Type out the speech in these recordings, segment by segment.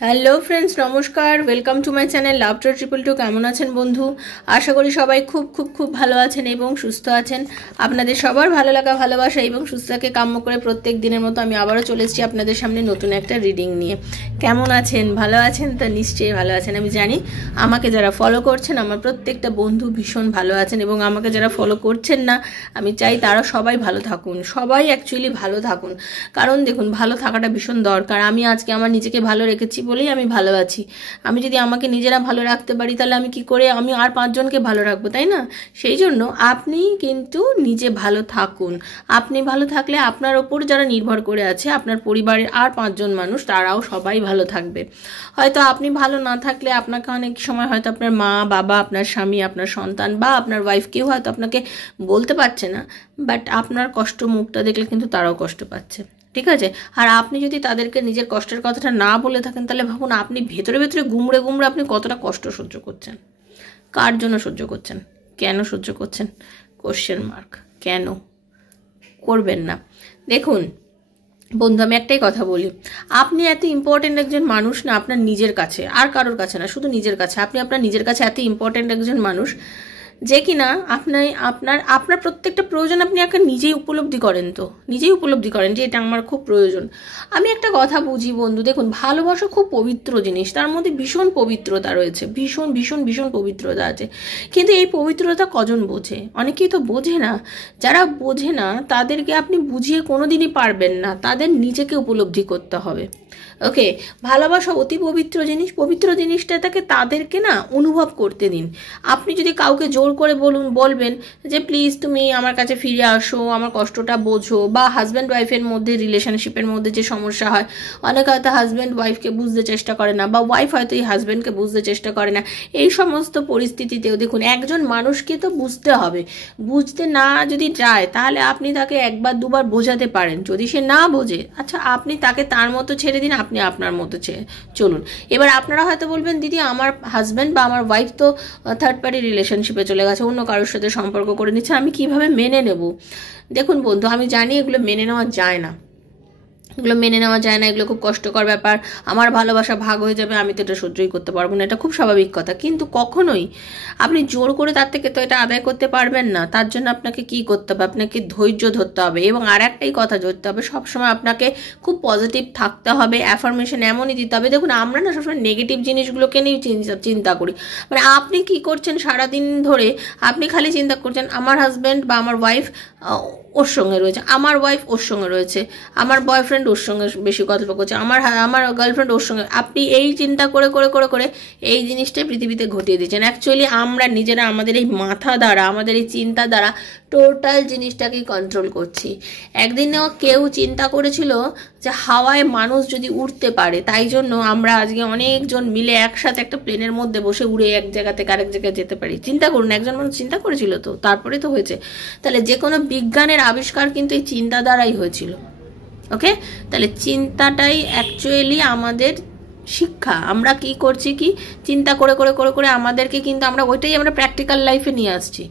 Hello friends, নমস্কার। Welcome to my channel লাভটার 222। কেমন আছেন বন্ধু? আশা করি সবাই খুব খুব খুব ভালো আছেন এবং সুস্থ আছেন। আপনাদের সবার ভালো লাগা, ভালোবাসা এবং সুস্থতাকে কাম্য করে প্রত্যেক দিনের মতো আমি আবারও চলে এসেছি আপনাদের সামনে নতুন একটা রিডিং নিয়ে। কেমন আছেন? ভালো আছেন তো? নিশ্চয়ই ভালো আছেন। আমি জানি আমাকে যারা ফলো করছেন, আমার প্রত্যেকটা বন্ধু ভীষণ ভালো আছেন, এবং আমাকে যারা ফলো করছেন না, আমি চাই তারা সবাই ভালো থাকুন। সবাই অ্যাকচুয়ালি ভালো থাকুন, কারণ দেখুন, ভালো থাকাটা ভীষণ দরকার। আমি আজকে আমার নিজেকে ভালো রেখেছি বলেই আমি ভালো আছি। আমি যদি আমাকে নিজেরা ভালো রাখতে পারি, তাহলে আমি কি করে আমি আর 5 জনকে ভালো রাখবো, তাই না? সেই জন্য আপনি কিন্তু নিজে ভালো থাকুন। আপনি ভালো থাকলে আপনার ওপর যারা নির্ভর করে আছে, আপনার পরিবারের আর 5 জন মানুষ, তারাও সবাই ভালো থাকবে। হয়তো আপনি ভালো না থাকলে আপনাকে অনেক সময় হয়তো আপনার মা বাবা, আপনার স্বামী, আপনার সন্তান বা আপনার ওয়াইফ কেউ হয়তো আপনাকে বলতে পারছে না, বাট আপনার কষ্ট মুখটা দেখলে কিন্তু তারাও কষ্ট পাচ্ছে। ঠিক আছে? আর আপনি যদি তাদেরকে নিজের কষ্টের কথাটা না বলে থাকেন, তাহলে ভাবুন আপনি ভেতরে ভেতরে গুমড়ে গুমড়ে আপনি কতটা কষ্ট সহ্য করছেন। কার জন্য সহ্য করছেন? কেন সহ্য করছেন? Question mark. কেন করবেন না? দেখুন বন্ধু, আমি একটাই কথা বলি, আপনি এত ইম্পর্টেন্ট একজন মানুষ না আপনার নিজের কাছে, আর কারোর কাছে না, শুধু নিজের কাছে। আপনি আপনার নিজের কাছে এত ইম্পর্টেন্ট একজন মানুষ যে কিনা আপনার আপনার প্রত্যেকটা প্রয়োজন আপনি একটা নিজেই উপলব্ধি করেন, তো নিজেই উপলব্ধি করেন যে এটা আমার খুব প্রয়োজন। আমি একটা কথা বুঝি বন্ধু, দেখুন, ভালোবাসা খুব পবিত্র জিনিস, তার মধ্যে ভীষণ পবিত্রতা রয়েছে, ভীষণ ভীষণ ভীষণ পবিত্রতা আছে। কিন্তু এই পবিত্রতা কজন বোঝে? অনেকেই তো বোঝে না। যারা বোঝে না তাদেরকে আপনি বুঝিয়ে কোনোদিনই পারবেন না, তাদের নিজেকে উপলব্ধি করতে হবে। ওকে, ভালোবাসা অতি পবিত্র জিনিস। পবিত্র জিনিসটাকে তাদেরকে না অনুভব করতে দিন। আপনি যদি কাউকে জোর করে বলবেন যে প্লিজ তুমি আমার কাছে ফিরে আসো, আমার কষ্টটা বোঝো, বা হাজব্যান্ড ওয়াইফের মধ্যে, রিলেশনশিপের মধ্যে যে সমস্যা হয়, অনেকে হয়তো হাজব্যান্ড ওয়াইফকে বুঝতে চেষ্টা করে না, বা ওয়াইফ হয়তো এই হাজব্যান্ডকে বুঝতে চেষ্টা করে না। এই সমস্ত পরিস্থিতিতেও দেখুন, একজন মানুষকে তো বুঝতে হবে। বুঝতে না যদি যায়, তাহলে আপনি তাকে একবার দুবার বোঝাতে পারেন। যদি সে না বোঝে, আচ্ছা আপনি তাকে তার মতো ছেড়ে দিন, আপনি আপনার মতো চলুন। এবার আপনারা হয়তো বলবেন, দিদি আমার হাজব্যান্ড বা আমার ওয়াইফ তো থার্ড পার্টি রিলেশনশিপে চলে গেছে, অন্য কারোর সাথে সম্পর্ক করে নিচ্ছে, আমি কিভাবে মেনে নেব? দেখুন বন্ধু, আমি জানি এগুলো মেনে নেওয়া যায় না, এগুলো মেনে নেওয়া যায় না, এগুলো খুব কষ্টকর ব্যাপার। আমার ভালোবাসা ভাগ হয়ে যাবে, আমি তো এটা সহ্যই করতে পারবো না, এটা খুব স্বাভাবিক কথা। কিন্তু কখনোই আপনি জোর করে তার থেকে তো এটা আদায় করতে পারবেন না। তার জন্য আপনাকে কি করতে হবে? আপনাকে ধৈর্য ধরতে হবে, এবং আর একটাই কথা ধরতে হবে, সবসময় আপনাকে খুব পজিটিভ থাকতে হবে। অ্যাফার্মেশন এমনই দিতে হবে। দেখুন, আমরা না সবসময় নেগেটিভ জিনিসগুলোকে নিয়ে চিন্তা করি। মানে আপনি কি করছেন সারাদিন ধরে? আপনি খালি চিন্তা করছেন আমার হাজব্যান্ড বা আমার ওয়াইফ ওর সঙ্গে রয়েছে, আমার ওয়াইফ ওর সঙ্গে রয়েছে, আমার বয়ফ্রেন্ড ওর সঙ্গে বেশি গল্প করছে, আমার গার্লফ্রেন্ড ওর সঙ্গে। আপনি এই চিন্তা করে করে করে করে এই জিনিসটাই পৃথিবীতে ঘটিয়ে দিচ্ছেন। অ্যাকচুয়ালি আমরা নিজেরা আমাদের এই মাথা দ্বারা, আমাদের এই চিন্তা দ্বারা টোটাল জিনিসটাকেই কন্ট্রোল করছি। একদিনও কেউ চিন্তা করেছিল যে হাওয়ায় মানুষ যদি উড়তে পারে, তাই জন্য আমরা আজকে অনেকজন মিলে একসাথে একটা প্লেনের মধ্যে বসে উড়ে এক জায়গা থেকে আরেক জায়গায় যেতে পারি। চিন্তা করুন, একজন মানুষ চিন্তা করেছিল, তো তারপরে তো হয়েছে। তাহলে যে কোনো বিজ্ঞানের আবিষ্কার কিন্তু এই চিন্তা দ্বারাই হয়েছিল। ওকে, তাহলে চিন্তাটাই অ্যাকচুয়ালি আমাদের শিক্ষা। আমরা কি করছি, কি চিন্তা করে করে করে করে আমাদেরকে কিন্তু ওইটাই আমরা প্র্যাকটিক্যাল লাইফে নিয়ে আসছি।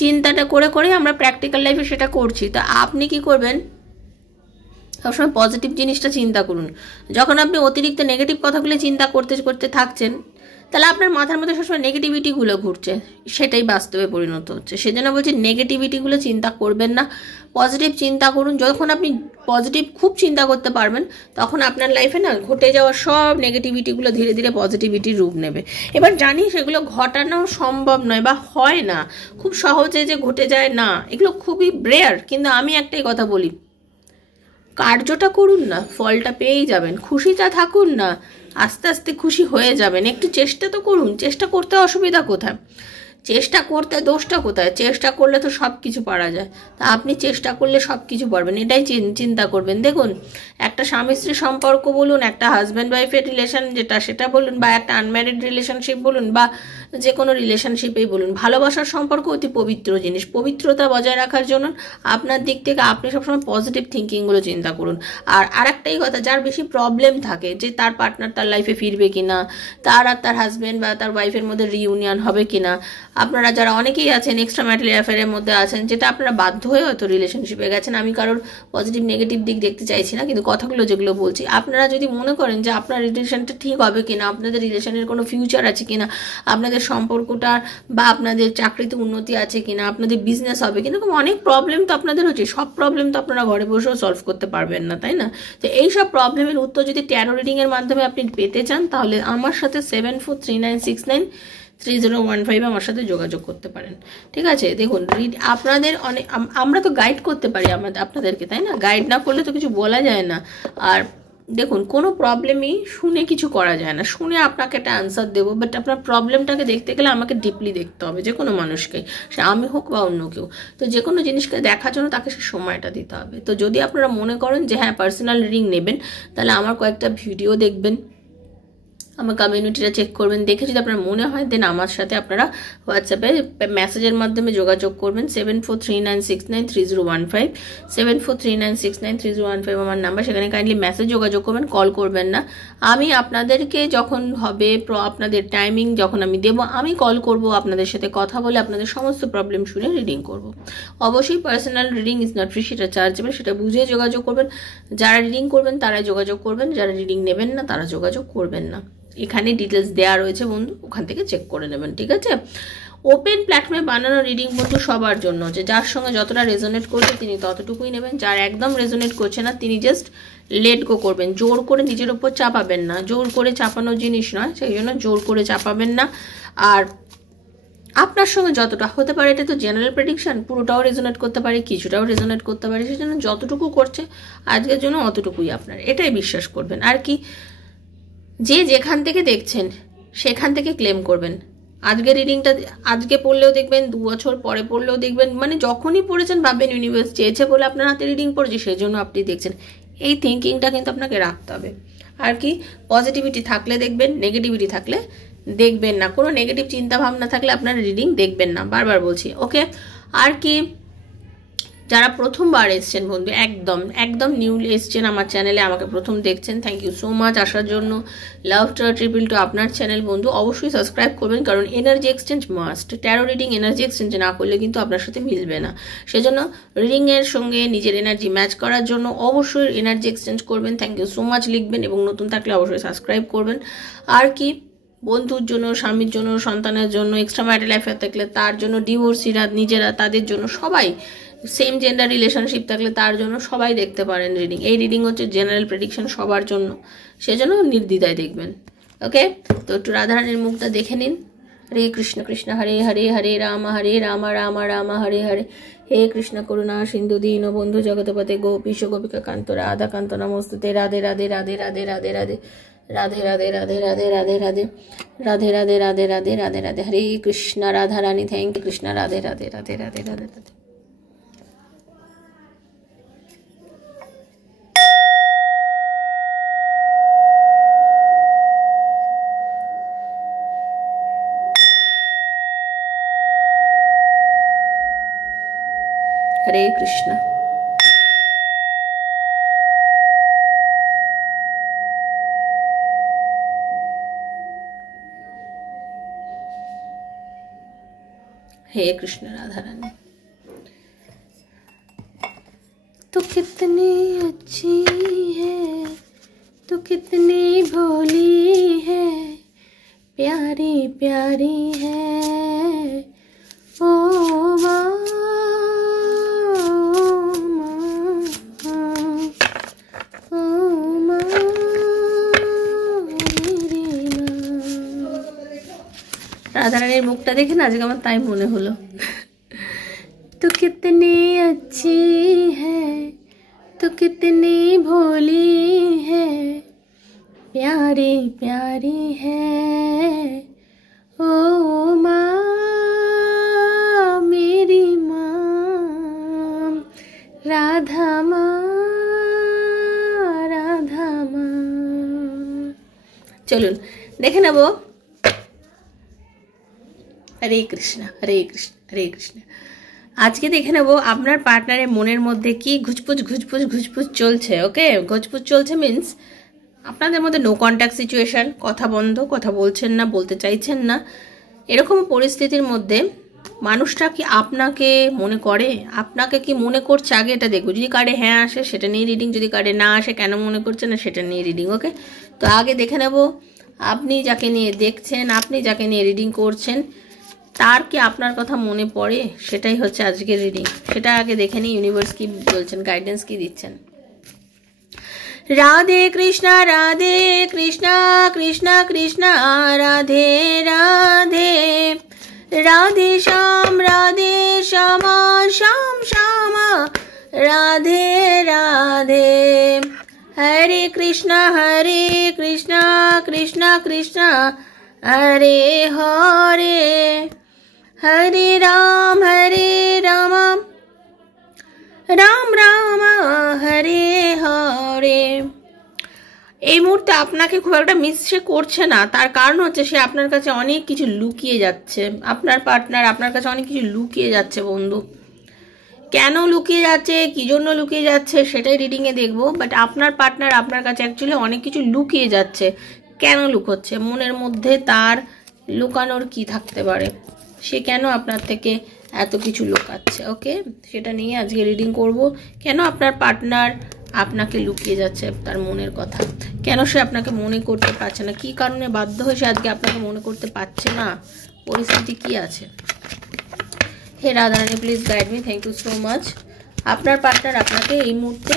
চিন্তাটা করে করে আমরা প্র্যাকটিক্যাল লাইফে সেটা করছি। তা আপনি কি করবেন? সবসময় পজিটিভ জিনিসটা চিন্তা করুন। যখন আপনি অতিরিক্ত নেগেটিভ কথাগুলো চিন্তা করতে করতে থাকছেন, তাহলে আপনার মাথার মধ্যে সবসময় নেগেটিভিটিগুলো ঘুরছে, সেটাই বাস্তবে পরিণত হচ্ছে। সেজন্য বলছি, নেগেটিভিটিগুলো চিন্তা করবেন না, পজিটিভ চিন্তা করুন। যখন আপনি পজিটিভ খুব চিন্তা করতে পারবেন, তখন আপনার লাইফে না ঘটে যাওয়া সব নেগেটিভিটিগুলো ধীরে ধীরে পজিটিভিটির রূপ নেবে। এবার জানি সেগুলো ঘটানো সম্ভব নয় বা হয় না, খুব সহজে যে ঘটে যায় না, এগুলো খুবই রেয়ার। কিন্তু আমি একটাই কথা বলি, কার্যটা করুন না, ফলটা পেয়েই যাবেন। খুশিটা থাকুন না, আস্তে আস্তে খুশি হয়ে যাবেন। একটু চেষ্টা তো করুন। চেষ্টা করতে অসুবিধা কোথায়? চেষ্টা করতে দোষটা কোথায়? চেষ্টা করলে তো সব কিছু পারা যায়। তা আপনি চেষ্টা করলে সব কিছু পারবেন, এটাই চিন্তা করবেন। দেখুন, একটা স্বামী স্ত্রী সম্পর্ক বলুন, একটা হাজব্যান্ড ওয়াইফের রিলেশন যেটা সেটা বলুন, বা একটা আনম্যারিড রিলেশনশিপ বলুন, বা যে কোনো রিলেশনশিপেই বলুন, ভালোবাসার সম্পর্ক অতি পবিত্র জিনিস। পবিত্রতা বজায় রাখার জন্য আপনার দিক থেকে আপনি সবসময় পজিটিভ থিঙ্কিংগুলো চিন্তা করুন। আর আরেকটাই কথা, যার বেশি প্রবলেম থাকে যে তার পার্টনার তার লাইফে ফিরবে কিনা, তার আর তার হাজব্যান্ড বা তার ওয়াইফের মধ্যে রিইউনিয়ন হবে কিনা, আপনারা যারা অনেকেই আছেন এক্সট্রা ম্যারিটাল অ্যাফেয়ারের মধ্যে আছেন, যেটা আপনারা বাধ্য হয়ে হয়তো রিলেশনশিপে গেছেন, আমি কারোর পজিটিভ নেগেটিভ দিক দেখতে চাইছি না, কিন্তু কথাগুলো যেগুলো বলছি, আপনারা যদি মনে করেন যে আপনার রিলেশনটা ঠিক হবে কিনা, আপনাদের রিলেশনের কোনো ফিউচার আছে কিনা, আপনাদের সম্পর্কটা বা আপনাদের চাকরিতে উন্নতি আছে কিনা, আপনাদের বিজনেস হবে কিনা, এরকম অনেক প্রবলেম তো আপনাদের হচ্ছে। সব প্রবলেম তো আপনারা ঘরে বসেও সলভ করতে পারবেন না, তাই না? তো এই সব প্রবলেমের উত্তর যদি ট্যারো রিডিংয়ের মাধ্যমে আপনি পেতে চান, তাহলে আমার সাথে 7439693015 আমার সাথে যোগাযোগ করতে পারেন। ঠিক আছে, দেখুন আপনাদের অনেক, আমরা তো গাইড করতে পারি আপনাদেরকে, তাই না? গাইড না করলে তো কিছু বলা যায় না। আর দেখুন, কোনো প্রবলেমই শুনে কিছু করা যায় না। শুনে আপনাকে একটা অ্যান্সার দেবো, বাট আপনার প্রবলেমটাকে দেখতে গেলে আমাকে ডিপলি দেখতে হবে, যে কোনো মানুষকে, সে আমি হোক বা অন্য কেউ। তো যে কোনো জিনিসকে দেখার জন্য তাকে সে সময়টা দিতে হবে। তো যদি আপনারা মনে করেন যে হ্যাঁ পার্সোনাল রিডিং নেবেন, তাহলে আমার কয়েকটা ভিডিও দেখবেন, আমার কমিউনিটিটা চেক করবেন, দেখে যদি আপনার মনে হয় দেন আমার সাথে আপনারা হোয়াটসঅ্যাপে মেসেজের মাধ্যমে যোগাযোগ করবেন। 7439693015 7439693015 আমার নাম্বার, সেখানে কাইন্ডলি মেসেজ যোগাযোগ করবেন, কল করবেন না। আমি আপনাদেরকে যখন হবে আপনাদের টাইমিং যখন আমি দেব, আমি কল করব, আপনাদের সাথে কথা বলে আপনাদের সমস্ত প্রবলেম শুনে রিডিং করব। অবশ্যই personal reading is not free, সেটা চার্জেবল, সেটা বুঝে যোগাযোগ করবেন। যারা রিডিং করবেন তারা যোগাযোগ করবেন, যারা রিডিং নেবেন না তারা যোগাযোগ করবেন না। এখানে ডিটেলস দেওয়া রয়েছে বন্ধু, ওখান থেকে চেক করে নেবেন। ঠিক আছে, ওপেন প্ল্যাটফর্মে বানানো রিডিং বন্ধু সবার জন্য, যে যার সঙ্গে যতটা রেজোনেট করছে তিনি ততটুকুই নেবেন, যার একদম রেজোনেট করছে না তিনি জাস্ট লেট গো করবেন। জোর করে নিজের উপর চাপাবেন না, জোর করে চাপানোর জিনিস নয়, সেই জন্য জোর করে চাপাবেন না। আর আপনার সঙ্গে যতটা হতে পারে, এটা তো জেনারেল প্রেডিকশন, পুরোটাও রেজোনেট করতে পারে, কিছুটাও রেজোনেট করতে পারে, সেই জন্য যতটুকু করছে আজকের জন্য অতটুকুই আপনার, এটাই বিশ্বাস করবেন। আর কি, যে যেখান থেকে দেখছেন সেখান থেকে ক্লেম করবেন। আজকের রিডিংটা আজকে পড়লেও দেখবেন, 2 বছর পরে পড়লেও দেখবেন, মানে যখনই পড়েছেন ভাববেন ইউনিভার্স চেয়েছে বলে আপনার হাতে রিডিং পড়েছে, সেই জন্য আপনি দেখছেন। এই থিঙ্কিংটা কিন্তু আপনাকে রাখতে হবে। আর কি, পজিটিভিটি থাকলে দেখবেন, নেগেটিভিটি থাকলে দেখবেন না। কোনো নেগেটিভ চিন্তা ভাবনা থাকলে আপনার রিডিং দেখবেন না, বারবার বলছি। ওকে, আর কি, যারা প্রথমবার এসছেন বন্ধু, একদম নিউ এসছেন আমার চ্যানেলে, আমাকে প্রথম দেখছেন, থ্যাংক ইউ সো মাচ আসার জন্য। লাভ ট্রিপল টু আপনার চ্যানেল বন্ধু, অবশ্যই সাবস্ক্রাইব করবেন, কারণ energy exchange must. Taro reading energy exchange না করলে কিন্তু আপনার সাথে মিলবে না। সেজন্য রিডিংয়ের সঙ্গে নিজের এনার্জি ম্যাচ করার জন্য অবশ্যই এনার্জি এক্সচেঞ্জ করবেন, থ্যাংক ইউ সো মাচ লিখবেন, এবং নতুন থাকলে অবশ্যই সাবস্ক্রাইব করবেন। আর কি, বন্ধুর জন্য, স্বামীর জন্য, সন্তানের জন্য, এক্সট্রা ম্যারিটাল অ্যাফেয়ার থাকলে তার জন্য, ডিভোর্সিরা নিজেরা তাদের জন্য, সবাই, সেম জেন্ডার রিলেশনশিপ থাকলে তার জন্য, সবাই দেখতে পারেন রিডিং। এই রিডিং হচ্ছে জেনারেল প্রেডিকশন সবার জন্য, সেজন্য নির্দ্বিধায় দেখবেন। ওকে, তো একটু রাধারানীর মুখটা দেখে নিন। হরে কৃষ্ণ কৃষ্ণ হরে হরে, হরে রাম রাম রাম হরে হরে, হে কৃষ্ণ করুণা সিন্ধু দীন বন্ধু জগতপতে গোপীশ গোপিকা কান্ত রাধা কান্ত নমস্তুতে, রাধে রাধে রাধে রাধে রাধে রাধে রাধে রাধে রাধে রাধে রাধে রাধে রাধে রাধে রাধে রাধে রাধে রাধে, হরে কৃষ্ণ রাধা রানী, থ্যাংক ইউ কৃষ্ণ, রাধে রাধে রাধে রাধে রাধে রাধে। हरे कृष्ण। हे कृष्ण राधा रानी। तू कितनी अच्छी है, तू कितनी भोली है, प्यारी प्यारी है ओ माँ, রাধারানীর মুখটা দেখে না আজকে আমার তাই মনে হলো। तू कितनी अच्छी है, तू कितनी भोली है, प्यारी प्यारी है ओ माँ, मेरी माँ, राधा माँ, राधा माँ। चलुन देखे नेब হরে কৃষ্ণ, হরে কৃষ্ণ, হরে কৃষ্ণ। আজকে দেখে নেব আপনার পার্টনারের মনের মধ্যে কি ঘুচপুচ চলছে। ওকে, ঘুচপুচ চলছে মিন্স আপনাদের মধ্যে নো কন্ট্যাক্ট সিচুয়েশন, কথা বন্ধ, কথা বলছেন না, বলতে চাইছেন না, এরকম পরিস্থিতির মধ্যে মানুষটা কি আপনাকে মনে করে, আপনাকে কি মনে করছে, আগে এটা দেখবো। যদি কার্ডে হ্যাঁ আসে সেটা নিয়ে রিডিং, যদি কার্ডে না আসে কেন মনে করছে না সেটা নিয়ে রিডিং। ওকে, তো আগে দেখে নেব আপনি যাকে নিয়ে দেখছেন, আপনি যাকে নিয়ে রিডিং করছেন, তার কি আপনার কথা মনে পড়ে, সেটাই হচ্ছে আজকের রিডিং। সেটা আগে দেখে নিই ইউনিভার্স কি বলছেন, গাইডেন্স কি দিচ্ছেন। রাধে কৃষ্ণ, রাধে কৃষ্ণ, কৃষ্ণ কৃষ্ণ রাধে রাধে, রাধে শ্যাম, রাধে শ্যামা, শ্যাম শ্যামা রাধে রাধে, হরে কৃষ্ণ, হরে কৃষ্ণ, কৃষ্ণ কৃষ্ণ হরে হরে, হরে রাম, রাম রাম হরে হরে। এই মুহূর্তে আপনাকে খুব একটা মিস সে করছে না, তার কারণ হচ্ছে সে আপনার কাছে অনেক কিছু লুকিয়ে যাচ্ছে। আপনার পার্টনার আপনার কাছে অনেক কিছু লুকিয়ে যাচ্ছে বন্ধু। কেন লুকিয়ে যাচ্ছে, কি জন্য লুকিয়ে যাচ্ছে সেটাই রিডিংয়ে দেখবো। বাট আপনার পার্টনার আপনার কাছে অ্যাকচুয়ালি অনেক কিছু লুকিয়ে যাচ্ছে। কেন লুকোচ্ছে, মনের মধ্যে তার লুকানোর কি থাকতে পারে, সে কেন আপনার থেকে এত কিছু লুকাচ্ছে। ওকে, সেটা নিয়ে আজকে রিডিং করব। কেন আপনার পার্টনার আপনাকে লুকিয়ে যাচ্ছে তার মনের কথা, কেন সে আপনাকে মনে করতে পারছে না, কি কারণে বাধ্য হয়ে সে আজকে আপনাকে মনে করতে পারছে না, পরিস্থিতি কি আছে। হে Radharani, please guide me, thank you so much. আপনার পার্টনার আপনাকে এই মুহূর্তে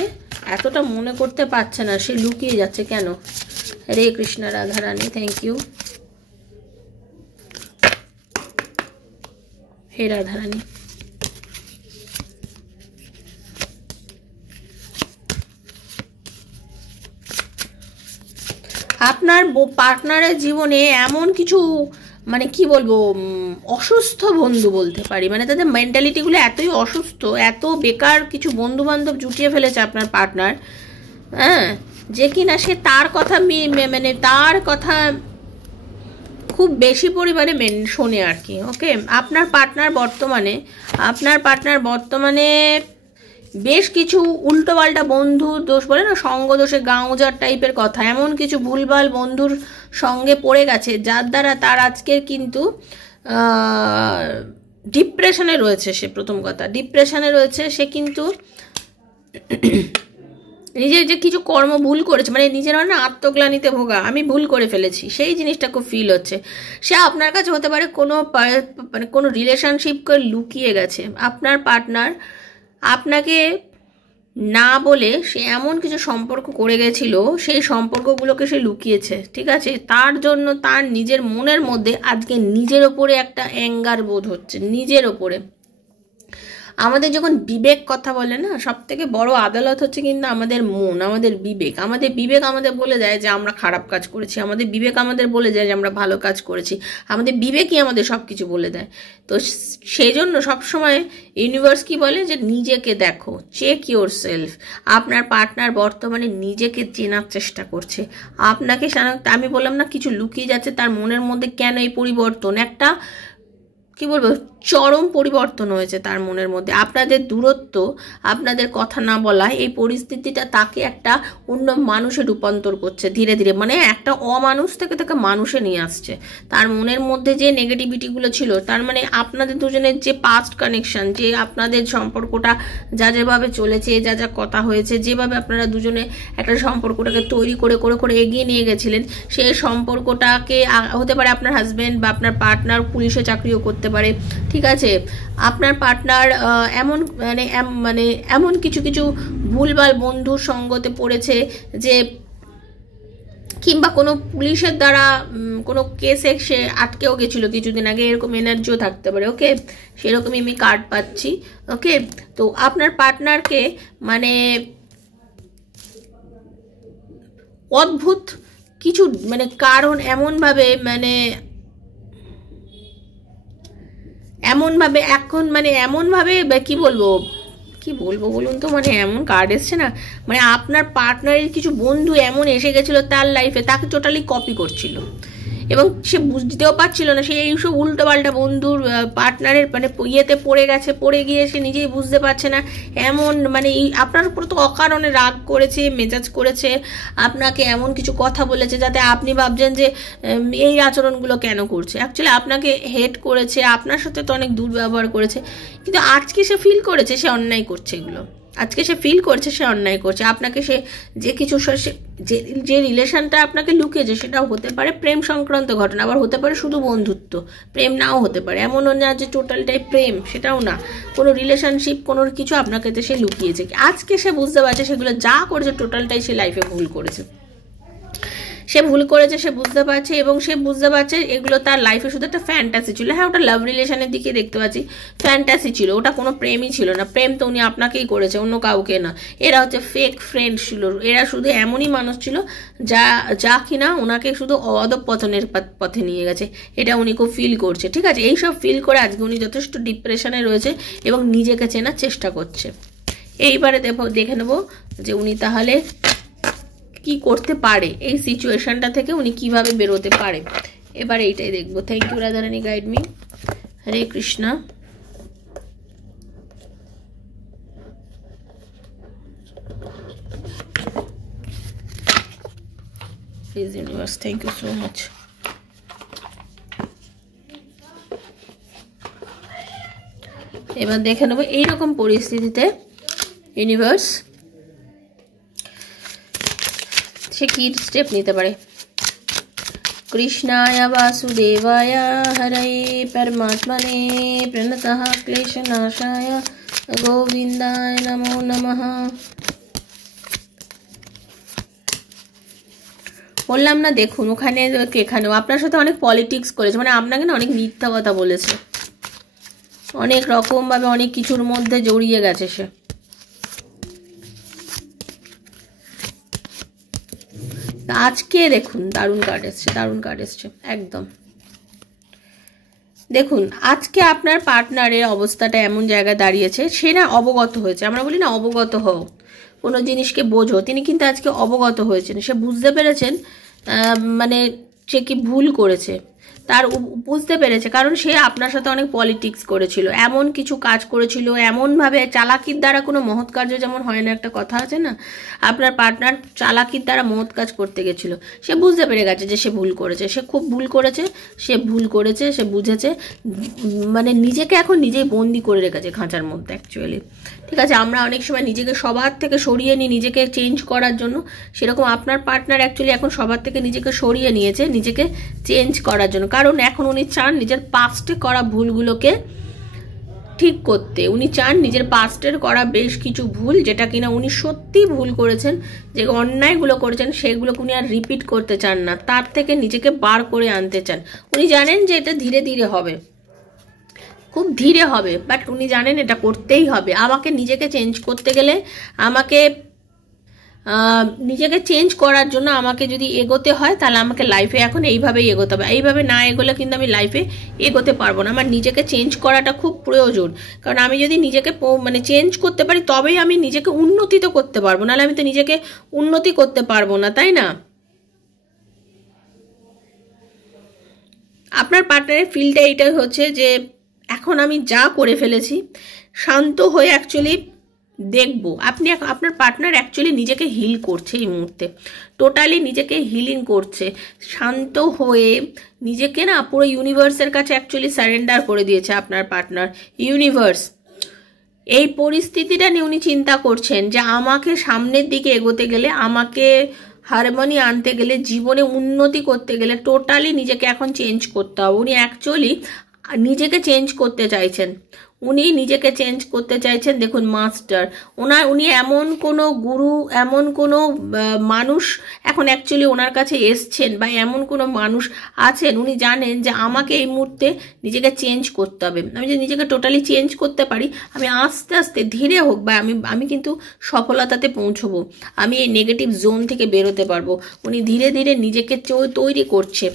এতটা মনে করতে পারছে না, সে লুকিয়ে যাচ্ছে কেন। হরে কৃষ্ণ রাধারানী, থ্যাংক ইউ। হে রাধারানী, আপনার পার্টনারের জীবনে এমন কিছু মানে কি বলবো, অসুস্থ বন্ধু বলতে পারি, মানে তাদের মেন্টালিটিগুলো এতই অসুস্থ, এত বেকার কিছু বন্ধু বান্ধব জুটিয়ে ফেলেছে আপনার পার্টনার, হ্যাঁ, যে কিনা সে তার কথা মানে তার কথা খুব বেশি পরিমাণে শোনে আর কি। ওকে, আপনার পার্টনার বর্তমানে বেশ কিছু উল্টোপাল্টা বন্ধু দোষ, বলে না সঙ্গ দোষে গাঁওজার টাইপের কথা, এমন কিছু ভুলভাল বন্ধুর সঙ্গে পড়ে গেছে যার দ্বারা তার আজকে কিন্তু ডিপ্রেশনে রয়েছে। সে প্রথম কথা ডিপ্রেশনে রয়েছে, সে কিন্তু নিজের যে কিছু কর্ম ভুল করেছে, মানে নিজের না আত্মগ্লানিতে ভোগা, আমি ভুল করে ফেলেছি, সেই জিনিসটা খুব ফিল হচ্ছে। সে আপনার কাছে হতে পারে কোনো রিলেশনশিপকে লুকিয়ে গেছে। আপনার পার্টনার আপনাকে না বলে সে এমন কিছু সম্পর্ক করে গেছিল, সেই সম্পর্কগুলোকে সে লুকিয়েছে, ঠিক আছে। তার জন্য তার নিজের মনের মধ্যে আজকে নিজের ওপরে একটা অ্যাঙ্গার বোধ হচ্ছে, নিজের ওপরে। আমাদের যখন বিবেক কথা বলে না, সব থেকে বড় আদালত হচ্ছে কিন্তু আমাদের মন, আমাদের বিবেক। আমাদের বলে দেয় যে আমরা খারাপ কাজ করেছি, আমাদের বিবেক আমাদের বলে দেয় যে আমরা ভালো কাজ করেছি, আমাদের বিবেকই আমাদের সব কিছু বলে দেয়। তো সেই জন্য সবসময় ইউনিভার্স কি বলে যে নিজেকে দেখো, চেক ইউর সেলফ। আপনার পার্টনার বর্তমানে নিজেকে চেনার চেষ্টা করছে, আপনাকে আমি বললাম না কিছু লুকিয়ে যাচ্ছে তার মনের মধ্যে। কেন এই পরিবর্তন, একটা কি বলবো চরম পরিবর্তন হয়েছে তার মনের মধ্যে। আপনাদের দূরত্ব, আপনাদের কথা না বলা, এই পরিস্থিতিটা তাকে একটা অন্য মানুষে রূপান্তর করছে ধীরে ধীরে, মানে একটা অমানুষ থেকে তাকে মানুষে নিয়ে আসছে। তার মনের মধ্যে যে নেগেটিভিটিগুলো ছিল, তার মানে আপনাদের দুজনের যে পাস্ট কানেকশন, যে আপনাদের সম্পর্কটা যা যেভাবে চলেছে, যা যা কথা হয়েছে, যেভাবে আপনারা দুজনে একটা সম্পর্কটাকে তৈরি করে করে করে এগিয়ে নিয়ে গেছিলেন, সেই সম্পর্কটাকে হতে পারে আপনার হাজব্যান্ড বা আপনার পার্টনার পুলিশে চাকরিও করতে পারে, ঠিক আছে। আপনার পার্টনার এমন কিছু কিছু ভুলভাল বন্ধুর সঙ্গতে পড়েছে, যে কিংবা কোনো পুলিশের দ্বারা কোনো কেসে সে আটকেও গেছিল কিছুদিন আগে, এরকম এনার্জিও থাকতে পারে। ওকে, সেরকমই আমি কার্ড পাচ্ছি। ওকে, তো আপনার পার্টনারকে মানে অদ্ভুত কিছু মানে কারণ এমনভাবে এখন এমনভাবে কি বলবো বলুন তো, মানে এমন কার্ড এসছে না, মানে আপনার পার্টনারের কিছু বন্ধু এমন এসে গেছিল তার লাইফে, তাকে টোটালি কপি করছিল। এবং সে বুঝতেও পারছিল না, সে এইসব উল্টোপাল্টা বন্ধুর পার্টনারের মানে ইয়েতে পড়ে গেছে, পড়ে গিয়ে সে নিজেই বুঝতে পারছে না। এমন মানে এই আপনার উপর তো অকারণে রাগ করেছে, মেজাজ করেছে, আপনাকে এমন কিছু কথা বলেছে যাতে আপনি ভাবছেন যে এই আচরণগুলো কেন করছে। অ্যাকচুয়ালি আপনাকে হেট করেছে, আপনার সাথে তো অনেক দুর্ব্যবহার করেছে, কিন্তু আজকে সে ফিল করেছে সে অন্যায় করছে। এগুলো আজকে সে ফিল করছে সে অন্যায় করছে। আপনাকে সে যে কিছু যে রিলেশনটা আপনাকে লুকিয়েছে সেটাও হতে পারে প্রেম সংক্রান্ত ঘটনা, আবার হতে পারে শুধু বন্ধুত্ব, প্রেম নাও হতে পারে। এমনও না যে টোটালটাই প্রেম, সেটাও না, কোনো রিলেশনশিপ কোনো কিছু আপনাকে সে লুকিয়েছে। আজকে সে বুঝতে পারছে সেগুলো যা করেছে টোটালটাই সে লাইফে ভুল করেছে, সে ভুল করেছে, সে বুঝতে পারছে। এবং সে বুঝতে পারছে এগুলো তার লাইফে শুধু একটা ফ্যান্টাসি ছিল। হ্যাঁ, ওটা লাভ রিলেশনের দিকে দেখতে পাচ্ছি, ফ্যান্টাসি ছিল, ওটা কোনো প্রেমই ছিল না। প্রেম তো উনি আপনাকেই করেছে, অন্য কাউকে না। এরা হচ্ছে ফেক ফ্রেন্ড ছিল, এরা শুধু এমনই মানুষ ছিল যা কিনা ওনাকে শুধু অধঃপতনের পথে নিয়ে গেছে। এটা উনি খুব ফিল করছে, ঠিক আছে। এইসব ফিল করে আজকে উনি যথেষ্ট ডিপ্রেশনে রয়েছে এবং নিজেকে চেনার চেষ্টা করছে। এইবারে দেখে নেব যে উনি তাহলে কি করতে পারে, এই সিচুয়েশনটা থেকে উনি কিভাবে বেরোতে পারে। এবার এইটাই দেখবো। Thank you Radharani, guide me. Hare Krishna. Please universe, thank you so much. এবার দেখে নেবো এইরকম পরিস্থিতিতে ইউনিভার্স সে কি স্টেপ নিতে পারে। কৃষ্ণায় বাসুদেবায় হরয়ে পরমাত্মনে প্রণতঃ ক্লেশনাশায় গোবিন্দায় নমো নমঃ। বললাম না, দেখুন ওখানে এখানেও আপনার সাথে অনেক পলিটিক্স করেছে, মানে আপনাকে না অনেক মিথ্যা কথা বলেছে, অনেক রকমভাবে অনেক কিছুর মধ্যে জড়িয়ে গেছে সে। আজকে দেখুন দারুণ কার্ড এসছে, দারুণ কার্ড এসছে একদম। দেখুন আজকে আপনার পার্টনারের অবস্থাটা এমন জায়গায় দাঁড়িয়েছে, সে না অবগত হয়েছে। আমরা বলি না অবগত হও, কোনো জিনিসকে বোঝো। তিনি কিন্তু আজকে অবগত হয়েছেন, সে বুঝতে পেরেছেন মানে সে কি ভুল করেছে, তার বুঝতে পেরেছে। কারণ সে আপনার সাথে অনেক পলিটিক্স করেছিল, এমন কিছু কাজ করেছিল, এমনভাবে চালাকির দ্বারা কোনো মহৎ কার্য যেমন হয় না, একটা কথা আছে না, আপনার পার্টনার চালাকির দ্বারা মহৎ কাজ করতে গেছিল। সে বুঝতে পেরে গেছে যে সে ভুল করেছে, সে খুব ভুল করেছে, সে ভুল করেছে, সে বুঝেছে। মানে নিজেকে এখন নিজেই বন্দি করে রেখেছে খাঁচার মধ্যে অ্যাকচুয়ালি, ঠিক আছে। আমরা অনেক সময় নিজেকে সবার থেকে সরিয়ে নিই নিজেকে চেঞ্জ করার জন্য, সেরকম আপনার পার্টনার অ্যাকচুয়ালি এখন সবার থেকে নিজেকে সরিয়ে নিয়েছে নিজেকে চেঞ্জ করার জন্য। কারণ এখন উনি চান নিজের পাস্টে করা ভুলগুলোকে ঠিক করতে। উনি চান নিজের পাস্টের করা বেশ কিছু ভুল, যেটা কিনা উনি সত্যিই ভুল করেছেন, যে অন্যায়গুলো করেছেন সেগুলোকে উনি আর রিপিট করতে চান না, তার থেকে নিজেকে বার করে আনতে চান। উনি জানেন যে এটা ধীরে ধীরে হবে, খুব ধীরে হবে, বাট উনি জানেন এটা করতেই হবে। আমাকে নিজেকে চেঞ্জ করতে গেলে, আমাকে নিজেকে চেঞ্জ করার জন্য আমাকে যদি এগোতে হয়, তাহলে আমাকে লাইফে এখন এইভাবেই এগোতে হবে। এইভাবে না এগোলে কিন্তু আমি লাইফে এগোতে পারবো না। আমার নিজেকে চেঞ্জ করাটা খুব প্রয়োজন, কারণ আমি যদি নিজেকে মানে চেঞ্জ করতে পারি তবেই আমি নিজেকে উন্নতি তো করতে পারবো, নাহলে আমি তো নিজেকে উন্নতি করতে পারবো না, তাই না। আপনার পার্টনারের ফিলটা এইটাই হচ্ছে যে এখন আমি যা করে ফেলেছি শান্ত হয়ে অ্যাকচুয়ালি দেখবো। আপনি আপনার পার্টনার অ্যাকচুয়ালি নিজেকে হিল করছে এই মুহূর্তে, টোটালি নিজেকে হিলিং করছে, শান্ত হয়ে নিজেকে না পুরো ইউনিভার্সের কাছে অ্যাকচুয়ালি সারেন্ডার করে দিয়েছে আপনার পার্টনার। ইউনিভার্স এই পরিস্থিতিটা নিয়ে উনি চিন্তা করছেন যে আমাকে সামনের দিকে এগোতে গেলে, আমাকে হারমোনি আনতে গেলে, জীবনে উন্নতি করতে গেলে টোটালি নিজেকে এখন চেঞ্জ করতে হবে। উনি অ্যাকচুয়ালি নিজেকে চেঞ্জ করতে চাইছেন, উনি নিজেকে চেঞ্জ করতে চাইছেন। দেখুন মাস্টার, উনি এমন কোনো গুরু, এমন কোনো মানুষ এখন অ্যাকচুয়ালি ওনার কাছে এসছেন, বা এমন কোনো মানুষ আছেন, উনি জানেন যে আমাকে এই মুহূর্তে নিজেকে চেঞ্জ করতে হবে। আমি যদি নিজেকে টোটালি চেঞ্জ করতে পারি, আমি আস্তে আস্তে ধীরে হোক বা আমি কিন্তু সফলতাতে পৌঁছবো, আমি এই নেগেটিভ জোন থেকে বেরোতে পারবো। উনি ধীরে ধীরে নিজেকে তৈরি করছে,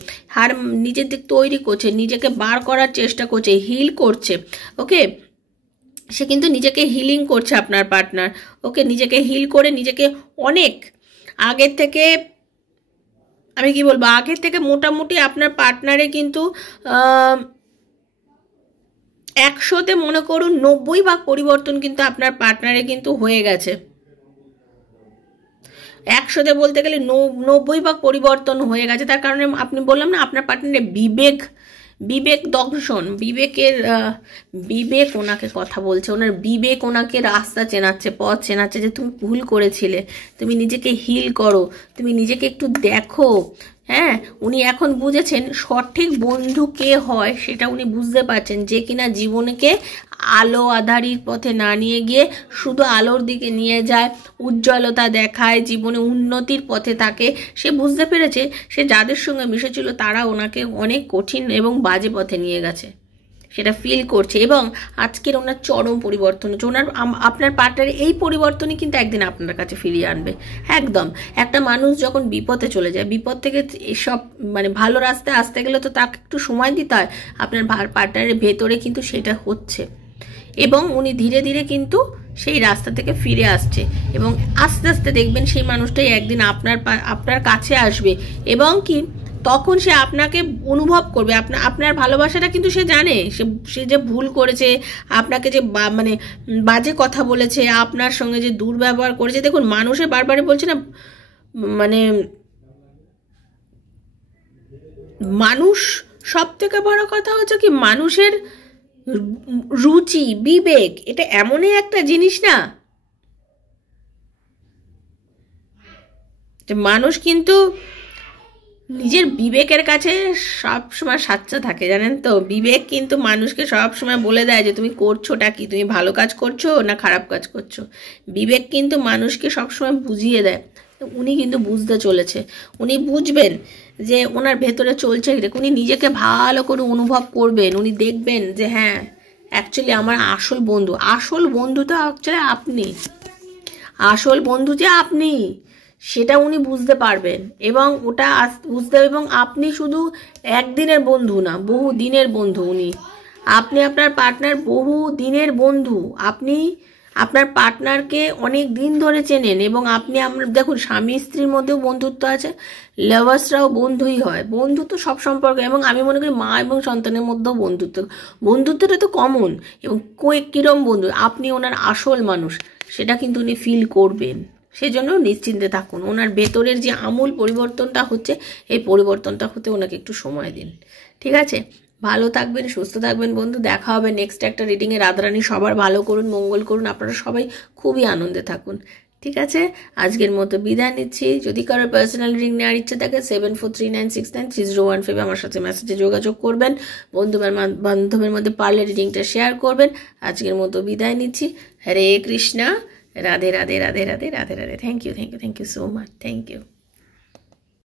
নিজেদের তৈরি করছে, নিজেকে বার করার চেষ্টা করছে, হিল করছে। ওকে, সে কিন্তু নিজেকে হিলিং করছে আপনার পার্টনার। ওকে, নিজেকে হিল করে নিজেকে অনেক আগের থেকে আমি কি বলবো, আগের থেকে মোটামুটি আপনার পার্টনারে কিন্তু 100তে মনে করুন 90 ভাগ পরিবর্তন কিন্তু আপনার পার্টনারে কিন্তু হয়ে গেছে। 100তে বলতে গেলে 90 ভাগ পরিবর্তন হয়ে গেছে। তার কারণে আপনি বললাম না, আপনার পার্টনারে বিবেক দংশন, বিবেক ওনাকে কথা বলছে, ওনার বিবেক ওনাকে রাস্তা চেনাচ্ছে, পথ চেনাচ্ছে যে তুমি ভুল করেছিলে, তুমি নিজেকে হিল করো, তুমি নিজেকে একটু দেখো। হ্যাঁ, উনি এখন বুঝেছেন সঠিক বন্ধু কে হয়, সেটা উনি বুঝতে পারছেন, যে কিনা জীবনকে আলো আধারির পথে না নিয়ে গিয়ে শুধু আলোর দিকে নিয়ে যায়, উজ্জ্বলতা দেখায়, জীবনে উন্নতির পথে থাকে। সে বুঝতে পেরেছে সে যাদের সঙ্গে মিশেছিল তারা ওনাকে অনেক কঠিন এবং বাজে পথে নিয়ে গেছে, সেটা ফিল করছে। এবং আজকের ওনার চরম পরিবর্তন হচ্ছে। ওনার আপনার পার্টনারের এই পরিবর্তনই কিন্তু একদিন আপনার কাছে ফিরিয়ে আনবে একদম। একটা মানুষ যখন বিপদে চলে যায়, বিপদ থেকে এসব মানে ভালো রাস্তায় আসতে গেলে তো তাকে একটু সময় দিতে হয়। আপনার পার্টনারের ভেতরে কিন্তু সেটা হচ্ছে, এবং উনি ধীরে ধীরে কিন্তু সেই রাস্তা থেকে ফিরে আসছে, এবং আস্তে আস্তে দেখবেন সেই মানুষটাই একদিন আপনার কাছে আসবে, এবং কি তখন সে আপনাকে অনুভব করবে, আপনার ভালোবাসাটা কিন্তু সে জানে, সে যে ভুল করেছে, আপনাকে যে মানে বাজে কথা বলেছে, আপনার সঙ্গে যে দুর্ব্যবহার করেছে। দেখুন, মানুষের বারবারই বলছে না, মানে মানুষ, সব থেকে বড় কথা হচ্ছে কি, মানুষের রুচি, বিবেক, এটা এমনই একটা জিনিস না যে মানুষ কিন্তু নিজের বিবেকের কাছে সব সময় সাচ্চা থাকে, জানেন তো। বিবেক কিন্তু মানুষকে সব সময় বলে দেয় যে তুমি করছোটা কি, তুমি ভালো কাজ করছো না খারাপ কাজ করছো। বিবেক কিন্তু মানুষকে সব সময় বুঝিয়ে দেয়। উনি কিন্তু বুঝতে চলেছে, উনি বুঝবেন যে ওনার ভেতরে চলছে, উনি নিজেকে ভালো করে অনুভব করবেন, উনি দেখবেন যে হ্যাঁ অ্যাকচুয়ালি আমার আসল বন্ধু তো অ্যাকচুয়ালি আপনি, আসল বন্ধু যে আপনি, সেটা উনি বুঝতে পারবেন। এবং ওটা বুঝতে, এবং আপনি শুধু একদিনের বন্ধু না, বহু দিনের বন্ধু আপনি আপনার পার্টনার বহু দিনের বন্ধু। আপনি আপনার পার্টনারকে অনেক দিন ধরে চেনেন, এবং আমরা দেখুন, স্বামী স্ত্রীর মধ্যেও বন্ধুত্ব আছে, লাভার্সরাও বন্ধুই হয়। বন্ধুত্ব সব সম্পর্ক, এবং আমি মনে করি মা এবং সন্তানের মধ্যেও বন্ধুত্বটা তো কমন। এবং কিরম বন্ধু, আপনি ওনার আসল মানুষ, সেটা কিন্তু উনি ফিল করবেন। সেজন্য নিশ্চিন্তে থাকুন, ওনার ভেতরের যে আমূল পরিবর্তনটা হচ্ছে, এই পরিবর্তনটা হতে ওনাকে একটু সময় দিন। ঠিক আছে, ভালো থাকবেন, সুস্থ থাকবেন বন্ধু। দেখা হবে নেক্সট একটা রিডিংয়ে। রাধারানী সবার ভালো করুন, মঙ্গল করুন, আপনারা সবাই খুবই আনন্দে থাকুন। ঠিক আছে, আজকের মতো বিদায় নিচ্ছি। যদি কারোর পার্সোনাল রিডিং নেওয়ার ইচ্ছে থাকে 7439693015 আমার সাথে মেসেজে যোগাযোগ করবেন। বান্ধবের মধ্যে পারলে রিডিংটা শেয়ার করবেন। আজকের মতো বিদায় নিচ্ছি। Hare Krishna, Radhe Radhe Radhe Radhe Radhe Radhe. Thank you so much, thank you.